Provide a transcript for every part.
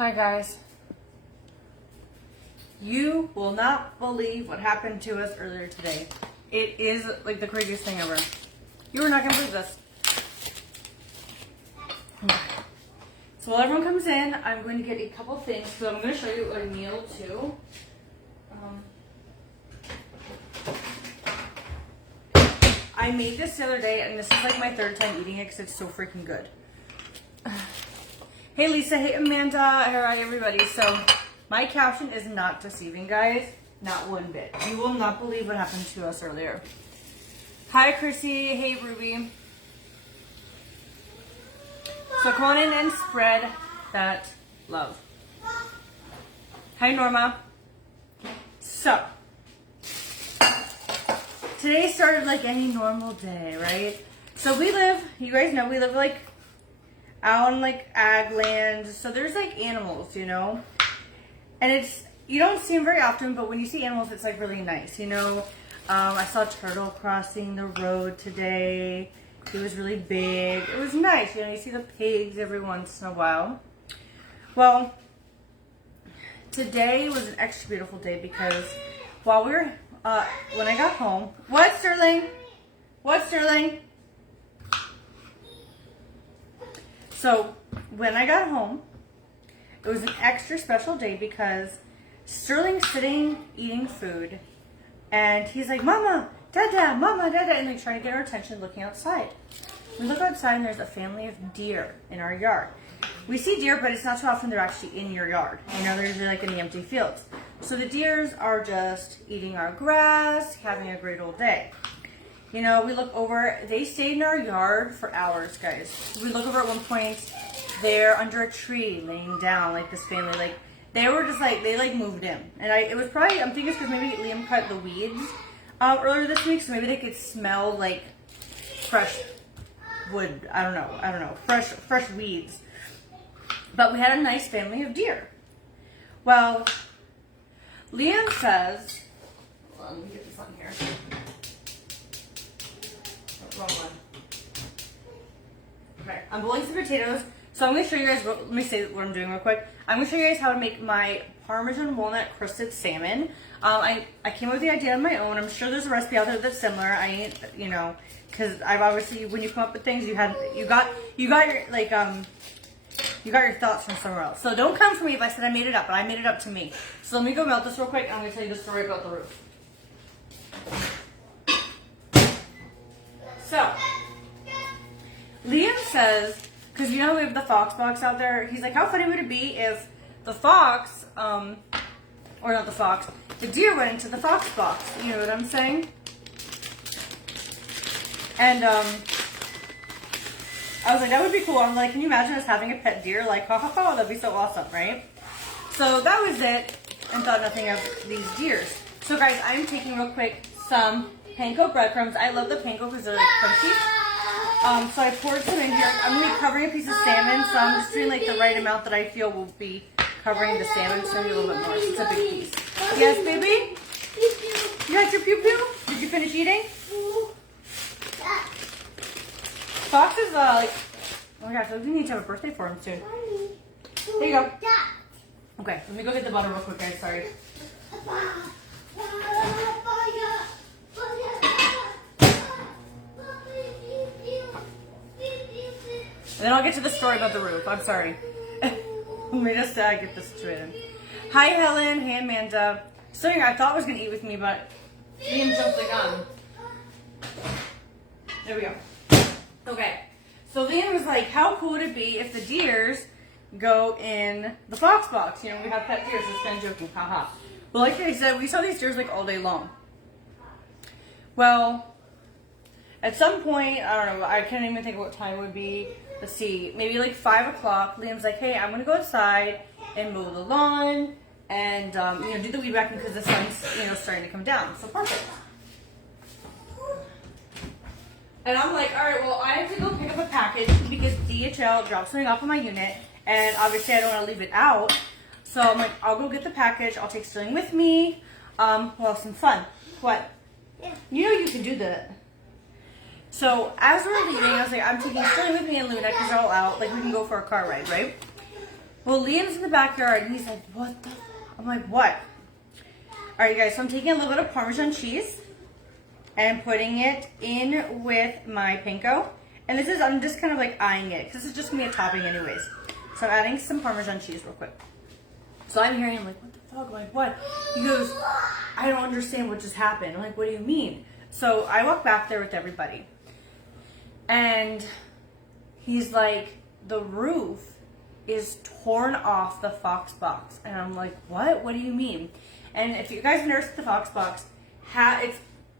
Hi guys. You will not believe what happened to us earlier today. It is like the craziest thing ever. You are not going to believe this. So while everyone comes in, I'm going to get a couple things. So I'm going to show you a meal too. I made this the other day and this is like my third time eating it because it's so freaking good. Hey Lisa, hey Amanda, hi everybody. So my caption is not deceiving, guys. Not one bit. You will not believe what happened to us earlier. Hi Chrissy, hey Ruby. So come on in and spread that love. Hi Norma. So today started like any normal day, right? So we live, you guys know, we live like out in like ag land. So there's like animals, you know, and it's, you don't see them very often, but when you see animals, it's like really nice, you know. I saw a turtle crossing the road today. It was really big. It was nice, you know, you see the pigs every once in a while. Well, today was an extra beautiful day because while we were, when I got home, what Sterling? What Sterling? So when I got home, it was an extra special day because Sterling's sitting eating food and he's like, Mama, Dada, Mama, Dada, and like trying to get our attention looking outside. We look outside and there's a family of deer in our yard. We see deer, but it's not too often they're actually in your yard. You know, they're usually like in the empty fields. So the deers are just eating our grass, having a great old day. You know, we look over, they stayed in our yard for hours, guys. We look over at one point, they're under a tree laying down, like this family, like, they were just like, they like moved in. And it was probably, I'm thinking it's because maybe Liam cut the weeds earlier this week, so maybe they could smell like fresh wood, I don't know, fresh weeds. But we had a nice family of deer. Well, Liam says, hold on, let me get this on here. Wrong one. Okay, I'm boiling some potatoes. So I'm going to show you guys, let me say what I'm doing real quick. I'm going to show you guys how to make my Parmesan walnut crusted salmon. I came up with the idea on my own. I'm sure there's a recipe out there that's similar. I ain't, you know, because I've obviously, when you come up with things, you got your, like, you got your thoughts from somewhere else. So don't come for me if I said I made it up, but I made it up to me. So let me go melt this real quick and I'm going to tell you the story about the roof. So, Liam says, because you know we have the Fox box out there, he's like, how funny would it be if the fox, or not the fox, the deer went into the Fox box, you know what I'm saying? And, I was like, that would be cool. I'm like, can you imagine us having a pet deer? Like, ha ha ha, that'd be so awesome, right? So that was it, and thought nothing of these deers. So guys, I'm taking real quick some panko breadcrumbs. I love the panko because they're like crunchy. So I poured some in here. I'm going to be covering a piece of salmon, so I'm just doing like the right amount that I feel will be covering the salmon, so maybe a little bit more. So it's a big piece. Yes, baby? You got your pew-pew? Did you finish eating? Fox is like, oh my gosh, we need to have a birthday for him soon. There you go. Okay, let me go get the butter real quick, guys. Sorry. And then I'll get to the story about the roof. I'm sorry. Let me just get this situated. Hi, Helen. Hey, Amanda. Something I thought was going to eat with me, but Liam jumped the gun. There we go. Okay. So Liam was like, how cool would it be if the deers go in the Fox box? You know, we have pet deers. It's kind of joking. Haha. Well, like I said, we saw these deers like all day long. Well, at some point, I don't know, I can't even think of what time it would be. Let's see, maybe like 5 o'clock. Liam's like, hey, I'm going to go outside and mow the lawn and, you know, do the weed whacking because the sun's, you know, starting to come down. So perfect. And I'm like, all right, well, I have to go pick up a package because DHL dropped something off on my unit. And obviously I don't want to leave it out. So I'm like, I'll go get the package. I'll take Sterling with me. We'll have some fun. What? Yeah. You know you can do that. So as we're leaving, I was like, I'm taking Sterling with me and Luna because they're all out. Like, we can go for a car ride, right? Well, Liam's in the backyard and he's like, what the? I'm like, what? All right, guys, so I'm taking a little bit of Parmesan cheese and putting it in with my panko. And this is, I'm just kind of like eyeing it because this is just gonna be a topping anyways. So I'm adding some Parmesan cheese real quick. So I'm hearing him like, what the fuck? I'm like, what? He goes, I don't understand what just happened. I'm like, what do you mean? So I walk back there with everybody. And he's like, the roof is torn off the Fox box. And I'm like, what? What do you mean? And if you guys noticed the Fox box,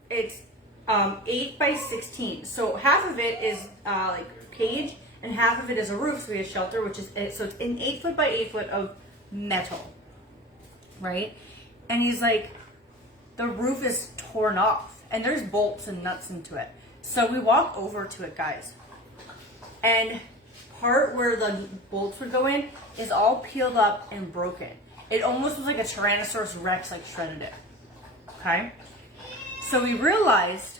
it's 8 by 16. So half of it is like cage and half of it is a roof. So we have shelter, which is, so it's an 8 foot by 8 foot of metal, right? And he's like, the roof is torn off and there's bolts and nuts into it. So we walk over to it, guys, and part where the bolts would go in is all peeled up and broken. It almost was like a Tyrannosaurus Rex like shredded it. Okay, so we realized,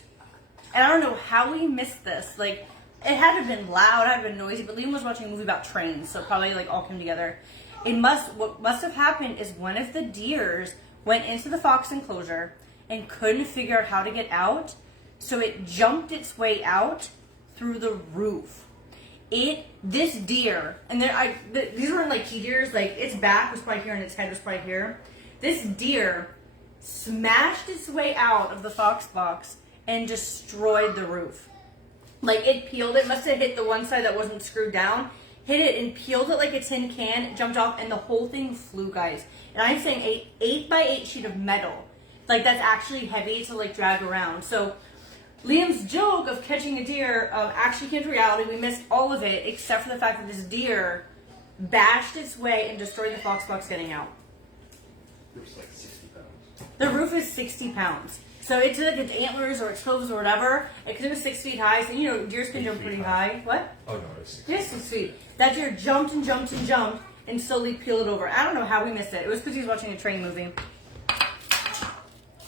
and I don't know how we missed this, like it had to have been loud, it had to have been noisy, but Liam was watching a movie about trains, so it probably like all came together. What must have happened is one of the deers went into the fox enclosure and couldn't figure out how to get out, so it jumped its way out through the roof. This deer, and these weren't like key deers, like its back was probably here and its head was probably here. This deer smashed its way out of the fox box and destroyed the roof. Like it peeled it, must have hit the one side that wasn't screwed down, hit it and peeled it like a tin can, jumped off, and the whole thing flew, guys. And I'm saying 8 by 8 sheet of metal. Like that's actually heavy to like drag around. So Liam's joke of catching a deer actually came to reality. We missed all of it except for the fact that this deer bashed its way and destroyed the fox box getting out. It was like 60 pounds. The roof is 60 pounds. So it's like its antlers or its hooves or whatever. Because it was 6 feet high. So, you know, deers can jump pretty high. What? Oh, no, it's 6 feet. Yes, 6 feet. That deer jumped and jumped and jumped and slowly peeled it over. I don't know how we missed it. It was because he was watching a train movie.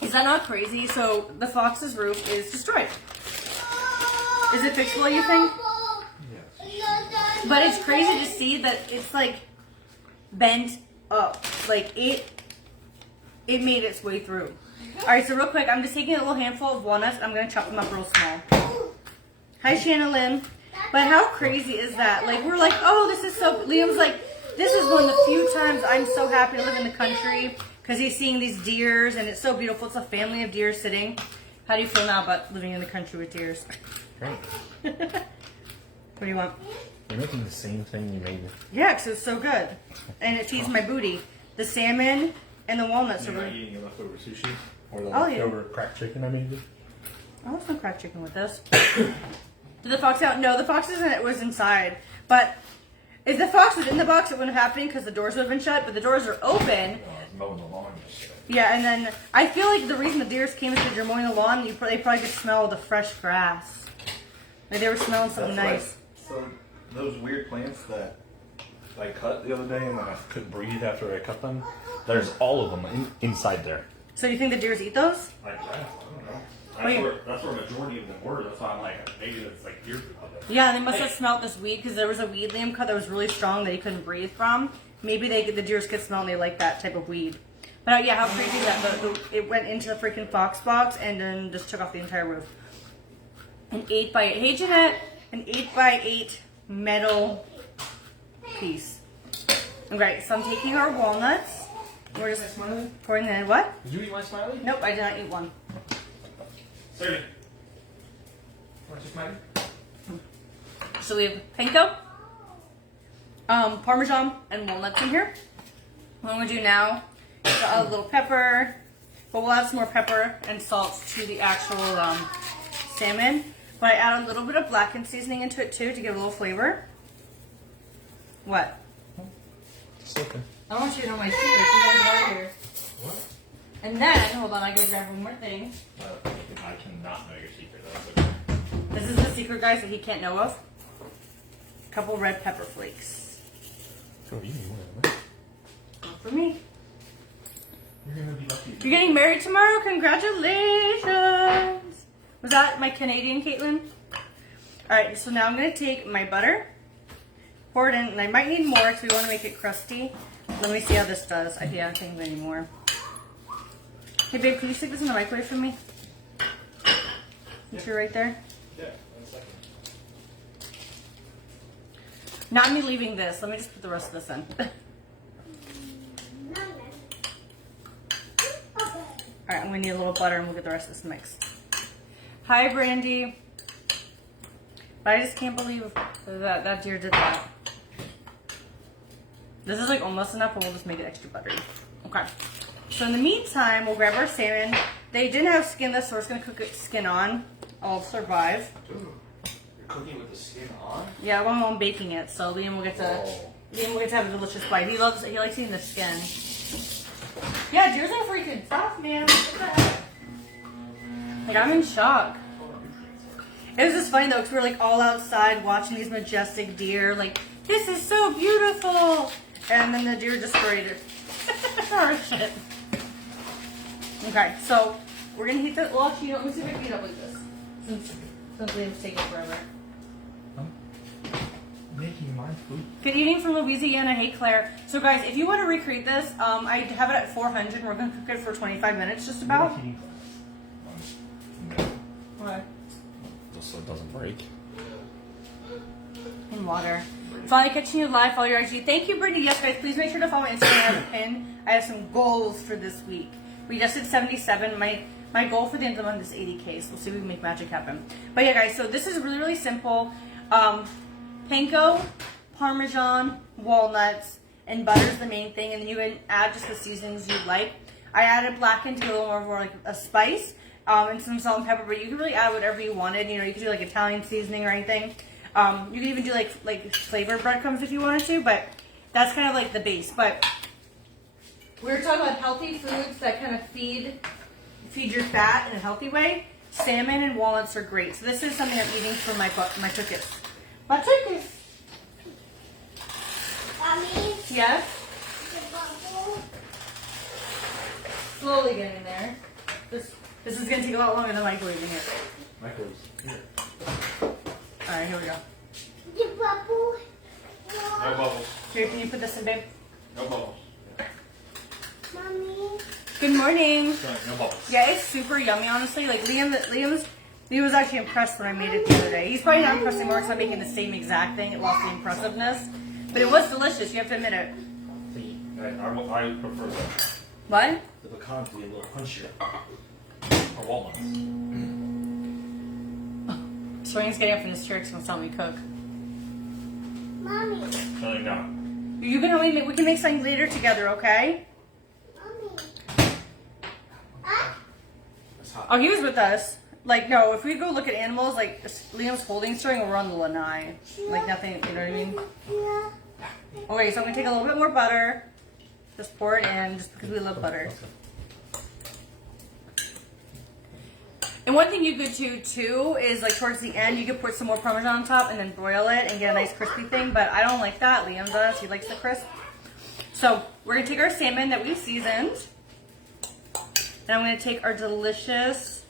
Is that not crazy? So the fox's roof is destroyed. Is it fixable, you think? Yes. But it's crazy to see that it's like bent up. Like it made its way through. All right, so real quick, I'm just taking a little handful of walnuts. I'm going to chop them up real small. Hi, Shanna Lynn. But how crazy is that? Like, we're like, oh, this is so... Liam's like, this is one of the few times I'm so happy to live in the country because he's seeing these deers, and it's so beautiful. It's a family of deer sitting. How do you feel now about living in the country with deers? Great. What do you want? You're making the same thing you made. Yeah, because it's so good. And it feeds my booty. The salmon and the walnuts are You're not really... eating your leftover sushi? Or the I'll eat leftover cracked chicken I made you? I want some cracked chicken with this. Did the fox out? No, the fox was inside. But if the fox was in the box, it wouldn't have happened because the doors would have been shut. But the doors are open. I was mowing the lawn yesterday. Yeah, and then I feel like the reason the deers came is because you're mowing the lawn. They probably could smell the fresh grass. Like they were smelling something nice. So those weird plants that I cut the other day and then I couldn't breathe after I cut them, there's all of them inside there. So you think the deers eat those? I don't know. That's where majority of them were. That's why I'm like, maybe it's like deer food out there. Yeah, they must have smelled this weed because there was a weed Liam cut that was really strong that he couldn't breathe from. Maybe the deers could smell and they like that type of weed. But yeah, how crazy is that? It went into the freaking fox box and then just took off the entire roof. An 8 by 8. Hey, Jeanette. An 8 by 8 metal piece. Okay, so I'm taking our walnuts. We're just pouring in. What? Did you eat my Smiley? Nope, I did not eat one. Sorry. Want your Smiley? So we have panko, Parmesan, and walnuts in here. What I'm going to do now is add a little pepper, but we'll add some more pepper and salt to the actual salmon. But I add a little bit of blackened seasoning into it too to give a little flavor. What? It's okay. I want you to know my secret. You guys are here. What? And then, hold on, I gotta grab one more thing. I cannot know your secret. That's okay. This is the secret, guys, that he can't know of. A couple red pepper flakes. Go eat one of them. Not for me. You're gonna be lucky. You're getting married tomorrow? Congratulations! Was that my Canadian Caitlin? Alright, so now I'm gonna take my butter, pour it in, and I might need more because we want to make it crusty. Let me see how this does. I don't think any more. Hey babe, can you stick this in the microwave for me? It's right there. Yeah, 1 second. Not me leaving this. Let me just put the rest of this in. Alright, I'm going to need a little butter and we'll get the rest of this mixed. Hi, Brandy. But I just can't believe that deer did that. This is like almost enough, but we'll just make it extra buttery. Okay. So in the meantime, we'll grab our salmon. They didn't have skinless, so we're just going to cook it skin on. I'll survive. Ooh, you're cooking with the skin on? Yeah, well, I'm baking it, so Liam will get to have a delicious bite. He likes eating the skin. Yeah, deers are freaking tough, man. What the heck? Like, I'm in shock. It was just funny though, because we were like all outside watching these majestic deer. Like, this is so beautiful. And then the deer destroyed it. Oh shit. Okay, so we're gonna heat the. Well, actually, let me see if I can heat up like this. Since Liam's taking forever. Making my food. Good evening from Louisiana. Hey, Claire. So, guys, if you want to recreate this, I have it at 400, and we're going to cook it for 25 minutes, just about. What? Just so it doesn't break. In water. Finally catching you live. Follow your IG. Thank you, Brittany. Yes, guys, please make sure to follow my Instagram. I have a pin. I have some goals for this week. We just did 77. My goal for the end of the month is 80K, so we'll see if we can make magic happen. But yeah, guys, so this is really, really simple. Panko, Parmesan, walnuts, and butter is the main thing, and then you can add just the seasonings you like. I added blackened to a little more like a spice, and some salt and pepper, but you can really add whatever you wanted. You know, you could do like Italian seasoning or anything. You could even do like flavored breadcrumbs if you wanted to, but that's kind of like the base. But we were talking about healthy foods that kind of feed your fat in a healthy way. Salmon and walnuts are great. So this is something I'm eating for my crickets. My chickens. Mommy, Yes. the bubble. Slowly getting there. This is gonna take a lot longer than microwaving it. Microwaves. Here. All right, here we go. The bubble. No bubbles. Here, can you put this in, babe? No bubbles. Mommy. Good morning. Sorry, no bubbles. Yeah, it's super yummy, honestly. Like Liam was actually impressed when I made it the other day. He's probably not impressed anymore because I'm making the same exact thing. It lost the impressiveness, but it was delicious. You have to admit it. I prefer What? the pecans to be a little crunchier. Or walnuts. Swing's getting up in his chair because he wants to help me cook. Mommy. Telling now. You can only we can make something later together, okay? Mommy. Ah. It's hot. Oh, he was with us. Like, no, if we go look at animals, like, Liam's holding string, we're on the lanai. Like, nothing, you know what I mean? Yeah. Okay, so I'm going to take a little bit more butter. Just pour it in, just because we love butter. And one thing you could do, too, is, like, towards the end, you could put some more Parmesan on top and then broil it and get a nice crispy thing. But I don't like that. Liam does. He likes the crisp. So, we're going to take our salmon that we've seasoned. And I'm going to take our delicious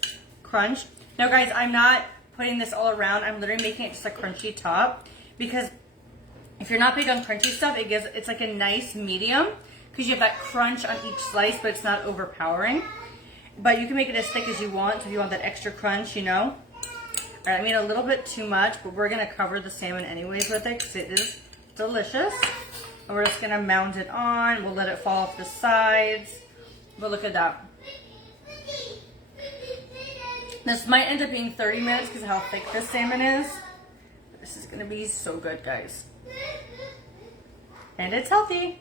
crunch. Now guys, I'm not putting this all around. I'm literally making it just a crunchy top because if you're not big on crunchy stuff, it's like a nice medium because you have that crunch on each slice, but it's not overpowering. But you can make it as thick as you want, so if you want that extra crunch, you know. All right, I made a little bit too much, but we're gonna cover the salmon anyways with it because it is delicious. And we're just gonna mount it on. We'll let it fall off the sides. But look at that. This might end up being 30 minutes because of how thick this salmon is. But this is going to be so good, guys. And it's healthy.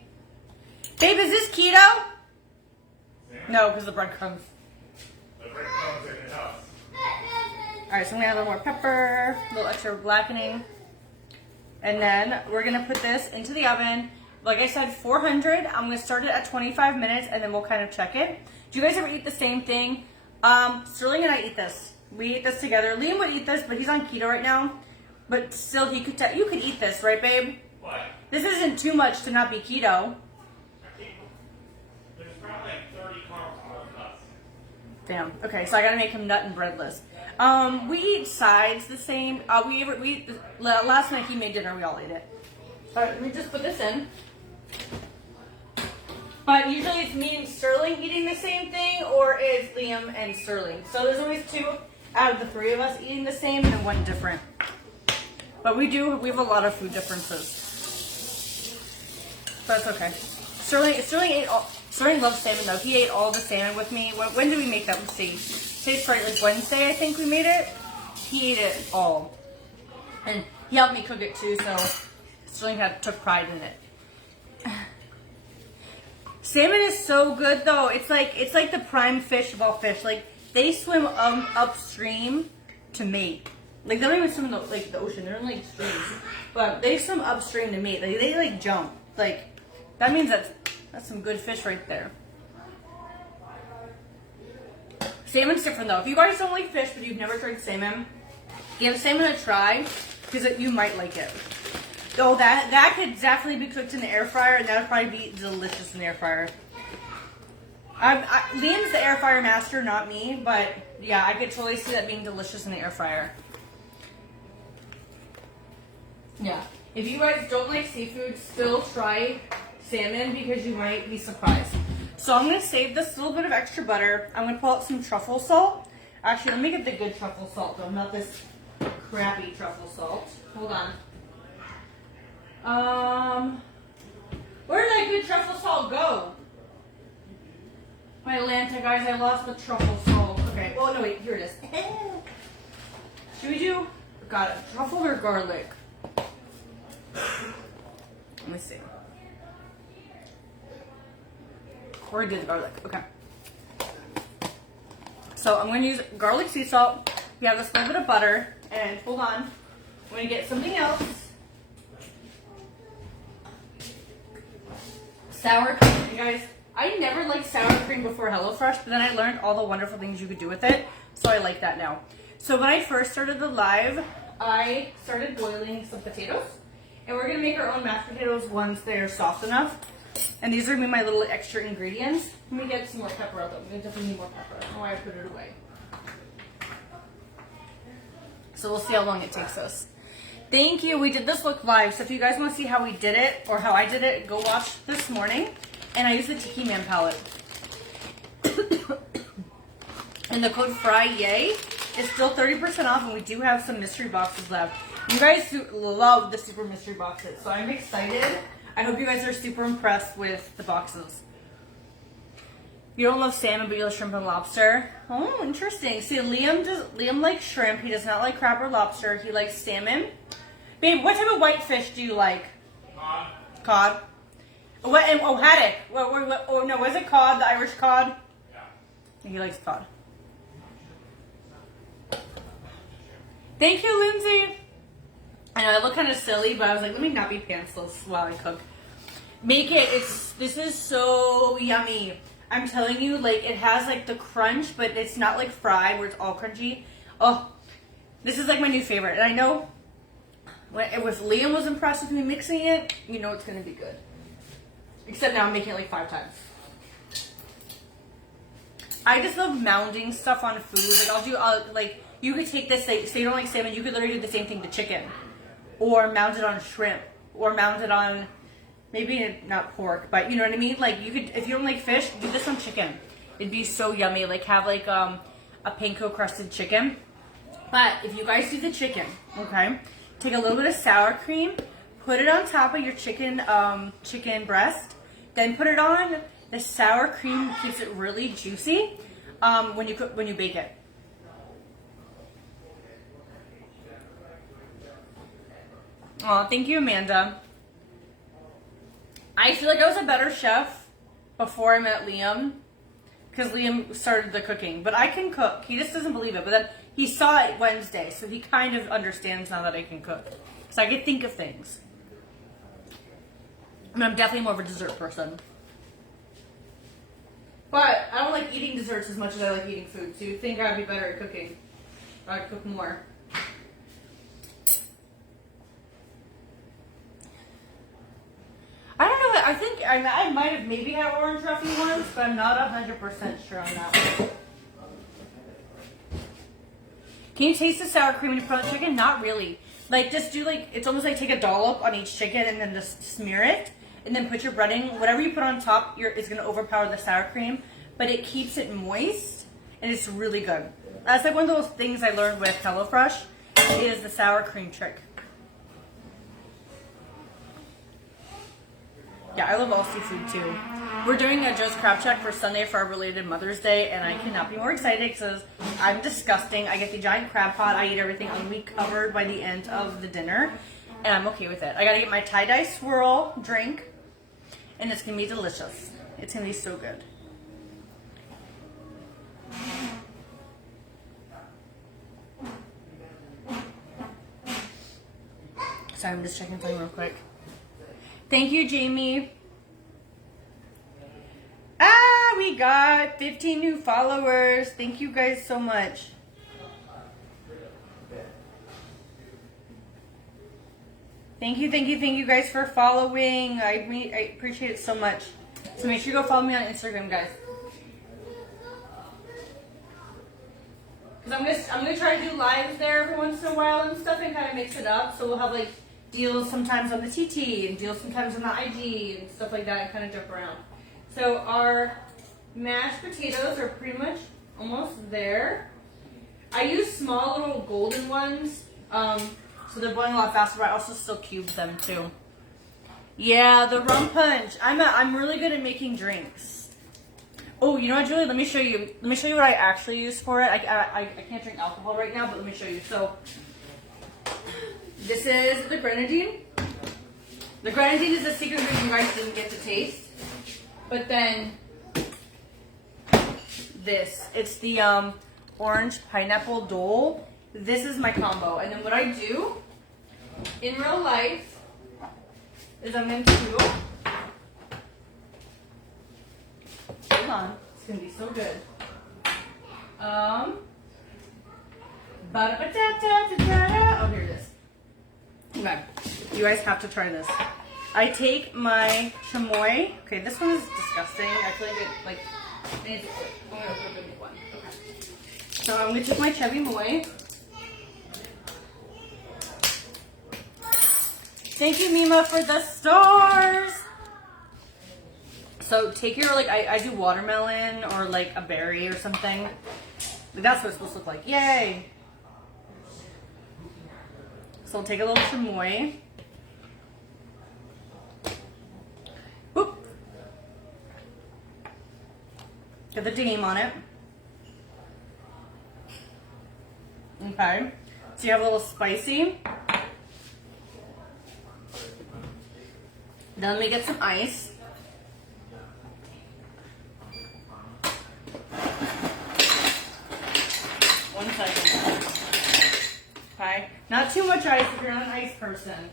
Babe, is this keto? No, because the breadcrumbs. The breadcrumbs are in the house. Alright, so I'm going to add a little more pepper, a little extra blackening. And then we're going to put this into the oven. Like I said, 400. I'm going to start it at 25 minutes and then we'll kind of check it. Do you guys ever eat the same thing? Sterling and I eat this. We eat this together. Liam would eat this, but he's on keto right now. But still, you could eat this, right, babe? What? This isn't too much to not be keto. There's probably like 30 carbs on nuts. Damn. Okay, so I gotta make him nut and breadless. We eat sides the same. Last night he made dinner. We all ate it. Alright, let me just put this in. But usually it's me and Sterling eating the same thing, or it's Liam and Sterling. So there's always 2 out of the 3 of us eating the same and 1 different. But we have a lot of food differences. But it's okay. Sterling loves salmon though. He ate all the salmon with me. When did we make that? Let's see. Today's Friday, like Wednesday, I think we made it. He ate it all. And he helped me cook it too, so Sterling took pride in it. Salmon is so good though. It's like the prime fish of all fish. Like they swim upstream to mate. Like they don't even swim in the ocean. They're in like streams, but they swim upstream to mate. Like they like jump. Like that means that's some good fish right there. Salmon's different though. If you guys don't like fish but you've never tried salmon, give salmon a try because you might like it. Oh, that could definitely be cooked in the air fryer, and that would probably be delicious in the air fryer. Liam's the air fryer master, not me, but yeah, I could totally see that being delicious in the air fryer. Yeah, if you guys don't like seafood, still try salmon because you might be surprised. So I'm going to save this little bit of extra butter. I'm going to pull out some truffle salt. Actually, let me get the good truffle salt though, not this crappy truffle salt. Hold on. Where did that good truffle salt go? My Atlanta guys, I lost the truffle salt. Okay, oh no wait, here it is. Should we do, got it, truffle or garlic? Let me see. Or did the garlic, okay. So I'm gonna use garlic sea salt. We have this little bit of butter, and hold on, I'm gonna get something else. Sour cream. You guys, I never liked sour cream before HelloFresh, but then I learned all the wonderful things you could do with it, so I like that now. So when I first started the live, I started boiling some potatoes, and we're gonna make our own mashed potatoes once they're soft enough. And these are gonna be my little extra ingredients. Let me get some more pepper out though. We definitely need more pepper. I don't know why I put it away. So we'll see how long it takes us. Thank you. We did this look live, so if you guys want to see how we did it or how I did it, go watch this morning. And I used the Tiki Man palette. And the code FRYYAY is still 30% off, and we do have some mystery boxes left. You guys love the super mystery boxes, so I'm excited. I hope you guys are super impressed with the boxes. You don't love salmon, but you love shrimp and lobster. Oh, interesting. See, Liam likes shrimp. He does not like crab or lobster. He likes salmon. Babe, what type of white fish do you like? Cod. Cod. What? Oh, haddock. Oh no, was it cod? The Irish cod. Yeah. He likes cod. Thank you, Lindsay. I know I look kind of silly, but I was like, let me not be pantsless while I cook. Make it. This is so yummy. I'm telling you, like it has like the crunch, but it's not like fried where it's all crunchy. Oh, this is like my new favorite, and I know. If Liam was impressed with me mixing it, you know it's going to be good. Except now I'm making it like 5 times. I just love mounding stuff on food. Like like you could take this, say you don't like salmon, you could literally do the same thing to chicken. Or mound it on shrimp. Or mound it on, maybe not pork, but you know what I mean? Like you could, if you don't like fish, do this on chicken. It'd be so yummy. Like have like a panko crusted chicken. But if you guys do the chicken, okay? Take a little bit of sour cream, put it on top of your chicken breast, then put it on. The sour cream keeps it really juicy when you bake it. Oh, thank you, Amanda. I feel like I was a better chef before I met Liam because Liam started the cooking, but I can cook. He just doesn't believe it, but then he saw it Wednesday, so he kind of understands now that I can cook. So I can think of things. And I'm definitely more of a dessert person. But I don't like eating desserts as much as I like eating food, so you'd think I'd be better at cooking. Or I'd cook more. I don't know, I think I might have maybe had orange ruffy once, but I'm not 100% sure on that one. Can you taste the sour cream when you put on the chicken? Not really. Like, just do like, it's almost like take a dollop on each chicken and then just smear it. And then put your breading, whatever you put on top is going to overpower the sour cream. But it keeps it moist and it's really good. That's like one of those things I learned with HelloFresh is the sour cream trick. Yeah, I love all seafood too. We're doing a Joe's Crab Shack for Sunday for our related Mother's Day, and I cannot be more excited because I'm disgusting. I get the giant crab pot. I eat everything. I'm be covered by the end of the dinner, and I'm okay with it. I gotta get my tie-dye swirl drink, and it's gonna be delicious. It's gonna be so good. Sorry, I'm just checking something real quick. Thank you, Jamie. Ah, we got 15 new followers. Thank you guys so much. Thank you guys for following. I appreciate it so much. So make sure you go follow me on Instagram, guys. Because I'm gonna try to do lives there every once in a while and stuff and kind of mix it up. So we'll have like deals sometimes on the TT and deals sometimes on the IG and stuff like that and kind of jump around. So our mashed potatoes are pretty much almost there. I use small little golden ones, so they're boiling a lot faster, but I also still cube them too. Yeah, the rum punch. I'm really good at making drinks. Oh, you know what, Julie? Let me show you. Let me show you what I actually use for it. I can't drink alcohol right now, but let me show you. So this is the grenadine. The grenadine is a secret ingredient you guys didn't get to taste. But then this, it's the orange pineapple dole. This is my combo. And then what I do in real life is I'm going to, hold on, it's going to be so good. Oh, here it is. Okay, you guys have to try this. I take my chamoy. Okay, this one is disgusting. I feel like it needs I'm gonna put a good one. Okay. So I'm gonna take my Chevy Moy. Thank you, Mima, for the stars. So take your I do watermelon or like a berry or something. That's what it's supposed to look like. Yay! So I'll take a little chamoy. Whoop. Get the name on it. Okay. So you have a little spicy. Then let me get some ice. One second. Okay. Not too much ice if you're not an ice person.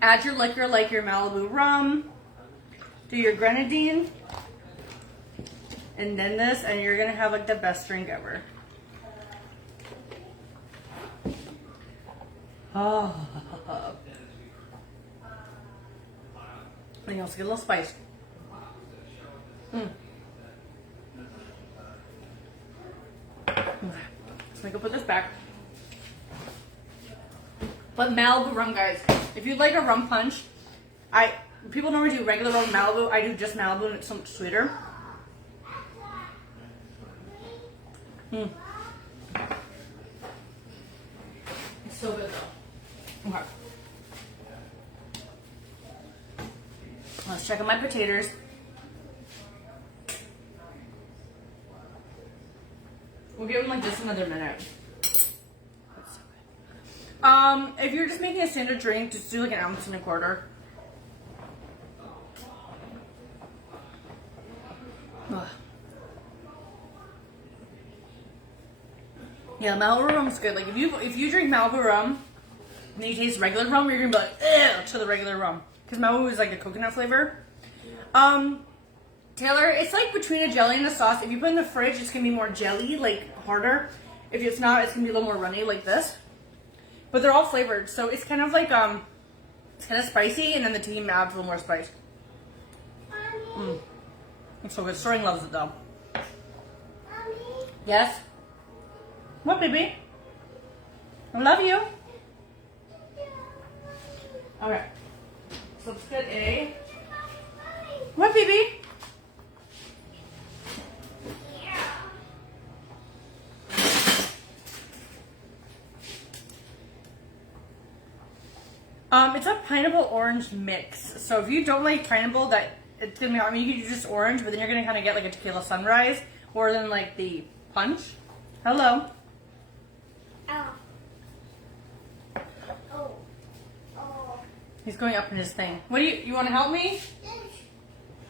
Add your liquor like your Malibu rum. Do your grenadine. And then this, and you're gonna have like the best drink ever. Oh. And you also get a little spice. So I can put this back. But Malibu rum, guys. If you'd like a rum punch, people normally do regular rum Malibu. I do just Malibu and it's so much sweeter. It's so good though. Okay. Let's check on my potatoes. We'll give them like just another minute. That's so good. If you're just making a standard drink, just do like an ounce and a quarter. Ugh. Yeah, Malibu rum's good. Like if you drink Malibu rum and you taste regular rum, you're gonna be like, ew, to the regular rum. Because Malibu is like a coconut flavor. Taylor, it's like between a jelly and a sauce. If you put it in the fridge, it's gonna be more jelly, like harder. If it's not, it's gonna be a little more runny, like this. But they're all flavored, so it's kind of like it's kind of spicy, and then the team adds a little more spice. It's so good. Soaring loves it though. Mommy, Yes. What, baby? I love you. Alright. So let's get a... What, baby? It's a pineapple orange mix. So if you don't like pineapple, that it's gonna be hard. I mean, you could do just orange, but then you're gonna kind of get like a tequila sunrise, or then like the punch. Hello. Ow. Oh. Oh. He's going up in his thing. What do you want to help me?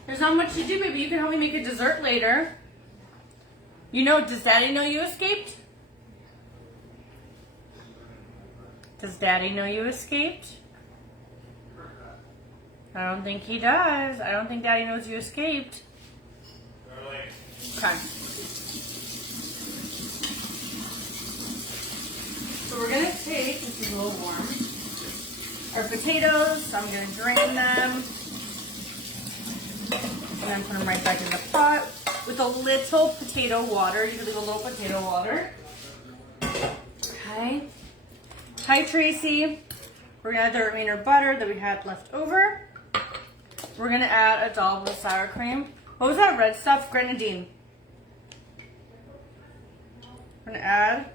There's not much to do, baby. You can help me make a dessert later. You know, does Daddy know you escaped? Does Daddy know you escaped? I don't think he does. I don't think Daddy knows you escaped. Okay. So we're going to take, this is a little warm, our potatoes. So I'm going to drain them. And then put them right back in the pot with a little potato water. You can leave a little potato water. Okay. Hi, Tracy. We're going to add the remainder butter that we had left over. We're going to add a dollop of sour cream. What was that red stuff? Grenadine. We're going to add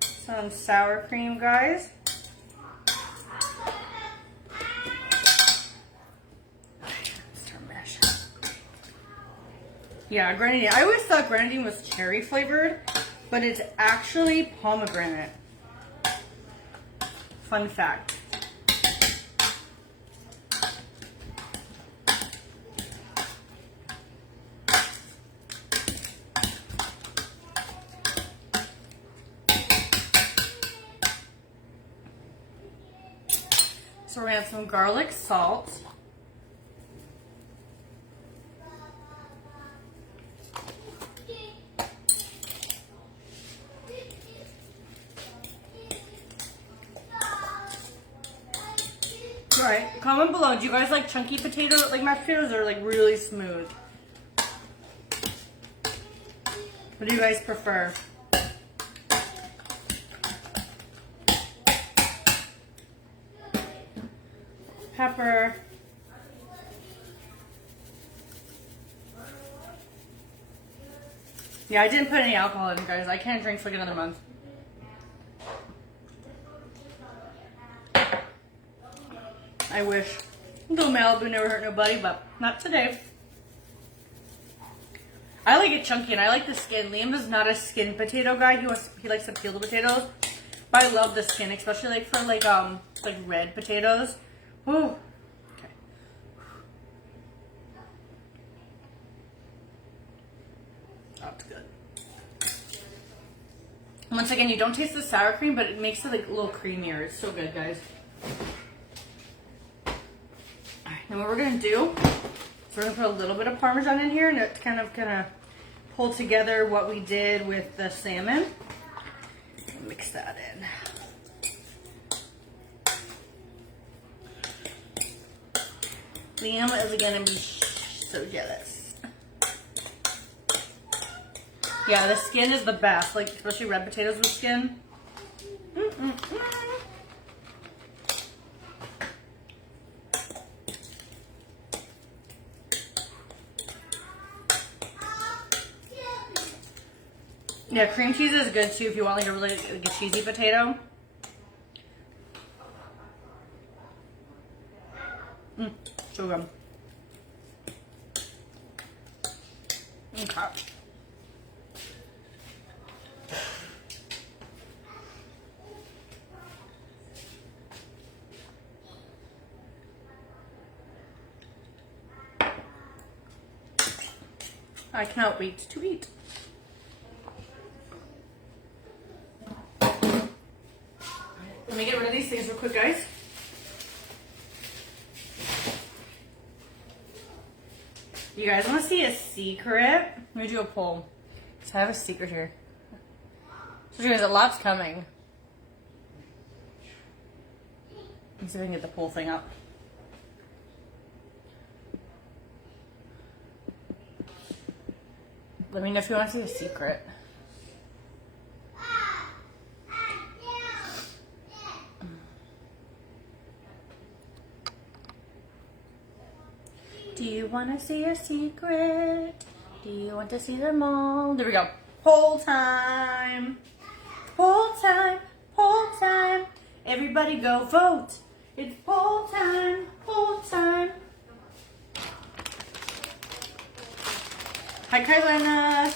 some sour cream, guys. Start mashing. Yeah, grenadine. I always thought grenadine was cherry flavored, but it's actually pomegranate. Fun fact. So we're going to add some garlic salt. Alright, comment below. Do you guys like chunky potatoes, like mashed potatoes, or like really smooth? What do you guys prefer? Pepper. Yeah, I didn't put any alcohol in, guys. I can't drink for like another month. I wish. Little Malibu never hurt nobody, but not today. I like it chunky and I like the skin. Liam is not a skin potato guy. He likes to peel the potatoes. But I love the skin, especially like for like red potatoes. Ooh. Okay. That's good. Once again, you don't taste the sour cream, but it makes it like a little creamier. It's so good, guys. Alright, then what we're gonna do is we're gonna put a little bit of Parmesan in here, and it's kind of gonna pull together what we did with the salmon. Mix that in. Liam is gonna be so jealous. Yeah, the skin is the best, like especially red potatoes with skin. Yeah, cream cheese is good too if you want like a really like a cheesy potato. So good. Okay. I cannot wait to eat. Let me get rid of these things real quick, guys. You guys want to see a secret? Let me do a poll. So I have a secret here. So you guys, a lot's coming. Let's see if I can get the poll thing up. Let me know if you want to see a secret. Do you want to see a secret? Do you want to see them all? There we go. Poll time. Poll time. Poll time. Everybody go vote. It's poll time. Poll time. Hi, Carlina.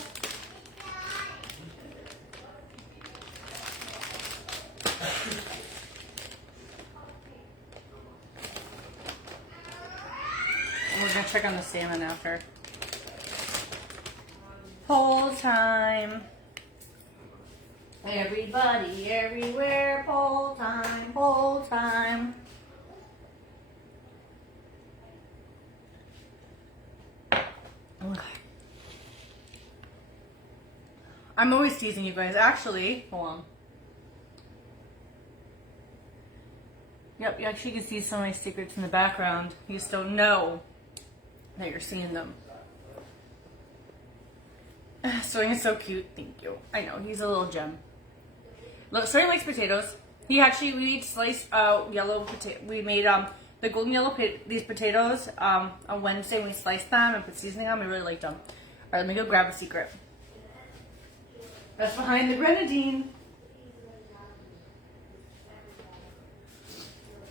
We're gonna check on the salmon after. Poll time. Everybody, everywhere, poll time, poll time. Okay. I'm always teasing you guys. Actually, hold on. Yep, you actually can see some of my secrets in the background. You just don't know that you're seeing them. Sterling is so cute. Thank you. I know, he's a little gem. Sterling likes potatoes. We sliced yellow potato. We made the golden yellow these potatoes on Wednesday. We sliced them and put seasoning on them. I really liked them. All right, let me go grab a secret. That's behind the grenadine.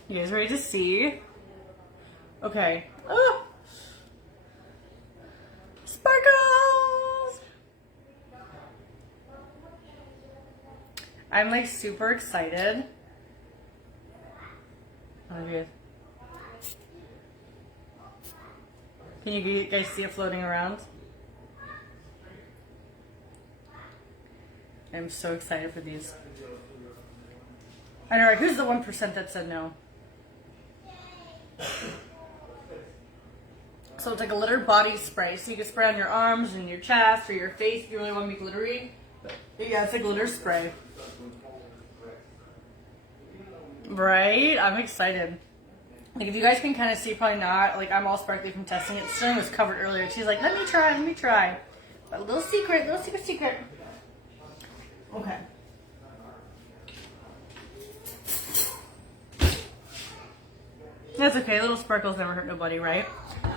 You guys ready to see? Okay. Oh! Sparkles! I'm like super excited. Oh, good. Can you guys see it floating around? I'm so excited for these. I know, right? Who's the 1% that said no? So it's like a glitter body spray. So you can spray on your arms and your chest or your face if you really want to be glittery. But yeah, it's a glitter spray. Right? I'm excited. Like, if you guys can kind of see, probably not. Like, I'm all sparkly from testing it. Sterling was covered earlier. She's like, let me try. But a little secret. Okay. That's okay. Little sparkles never hurt nobody, right?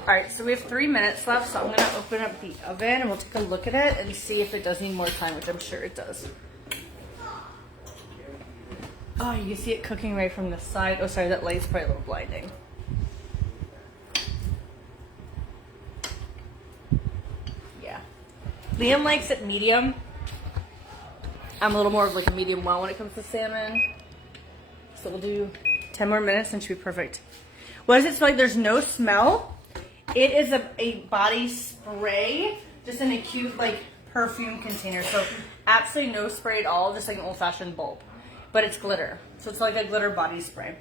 Alright, so we have 3 minutes left, so I'm going to open up the oven and we'll take a look at it and see if it does need more time, which I'm sure it does. Oh, you can see it cooking right from the side. Oh, sorry, that light's probably a little blinding. Yeah. Liam likes it medium. I'm a little more of like a medium well when it comes to salmon. So we'll do 10 more minutes and should be perfect. What does it smell like? There's no smell. It is a body spray, just in a cute like perfume container. So absolutely no spray at all, just like an old-fashioned bulb. But it's glitter. So it's like a glitter body spray.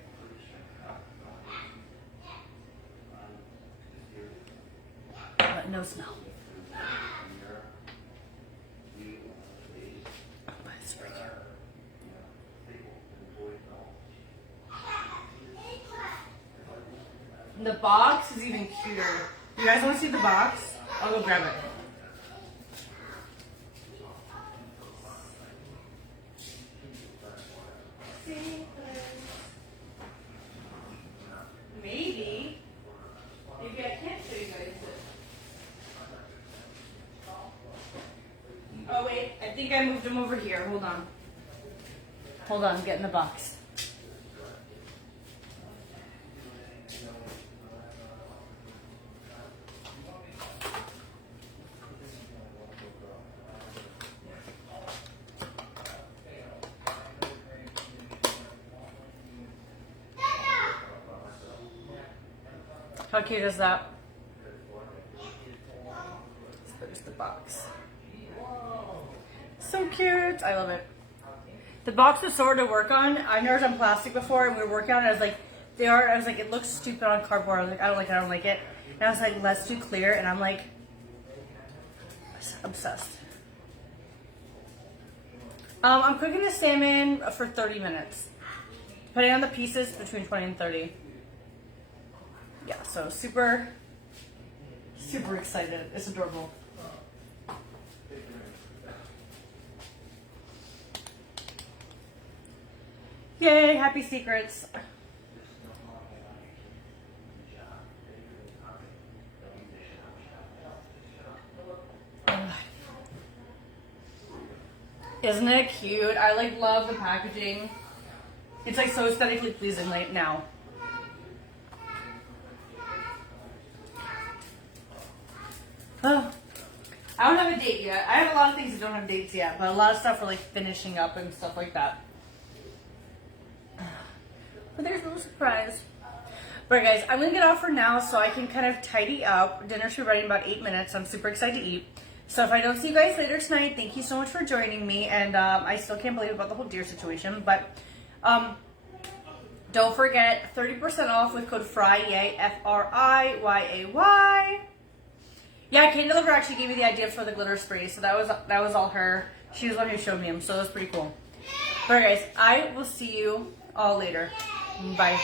But no smell. But it's right here. The box is even cuter. You guys want to see the box? I'll go grab it. Maybe I can't show you guys this. Oh wait, I think I moved them over here. Hold on, get in the box. How cute is that? There's the box. So cute. I love it. The box was sort to work on. I've never done plastic before, and we were working on it. I was like, it looks stupid on cardboard. I was like, I don't like it. And I was like, let's do clear. And I'm like, obsessed. I'm cooking the salmon for 30 minutes. Depending on the pieces, between 20 and 30. Yeah, so super excited. It's adorable. Yay, happy secrets. Isn't it cute? I like love the packaging. It's like so aesthetically pleasing right now. Oh, I don't have a date yet. I have a lot of things that don't have dates yet, but a lot of stuff are like finishing up and stuff like that. But there's no surprise. But guys, I'm gonna get off for now so I can kind of tidy up. Dinner should be ready in about 8 minutes. I'm super excited to eat. So if I don't see you guys later tonight, thank you so much for joining me. And I still can't believe about the whole deer situation. But don't forget 30% off with code FRIYAY, FRIYAY. Yeah, Kate Deliver actually gave me the idea for the glitter spray, so that was all her. She was the one who showed me them, so it was pretty cool. Alright guys, I will see you all later. Bye.